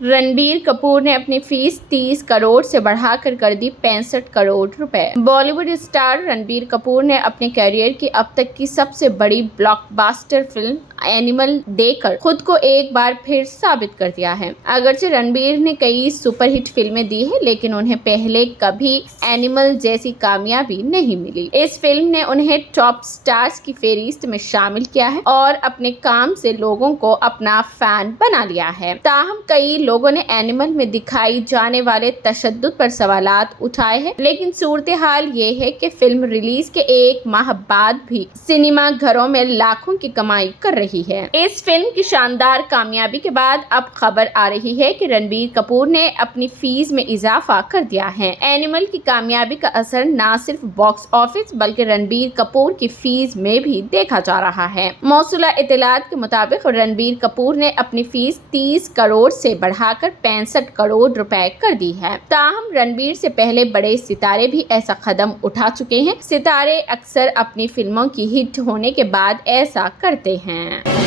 रणबीर कपूर ने अपनी फीस 30 करोड़ से बढ़ाकर कर दी 65 करोड़ रुपए। बॉलीवुड स्टार रणबीर कपूर ने अपने करियर की अब तक की सबसे बड़ी ब्लॉकबस्टर फिल्म एनिमल देकर खुद को एक बार फिर साबित कर दिया है। अगरचे रणबीर ने कई सुपरहिट फिल्में दी है, लेकिन उन्हें पहले कभी एनिमल जैसी कामयाबी नहीं मिली। इस फिल्म ने उन्हें टॉप स्टार्स की फेहरिस्त में शामिल किया है और अपने काम से लोगों को अपना फैन बना लिया है। ताहम कई लोगों ने एनिमल में दिखाई जाने वाले तशद्दुद पर सवालात उठाए हैं, लेकिन सूरत हाल ये है कि फिल्म रिलीज के एक माह बाद भी सिनेमा घरों में लाखों की कमाई कर रही है। इस फिल्म की शानदार कामयाबी के बाद अब खबर आ रही है कि रणबीर कपूर ने अपनी फीस में इजाफा कर दिया है। एनिमल की कामयाबी का असर न सिर्फ बॉक्स ऑफिस बल्कि रणबीर कपूर की फीस में भी देखा जा रहा है। मौसूला इत्तलात के मुताबिक रणबीर कपूर ने अपनी फीस 30 करोड़ से बढ़ाकर 65 करोड़ रुपए कर दी है। ताहम रणबीर से पहले बड़े सितारे भी ऐसा कदम उठा चुके हैं। सितारे अक्सर अपनी फिल्मों की हिट होने के बाद ऐसा करते हैं।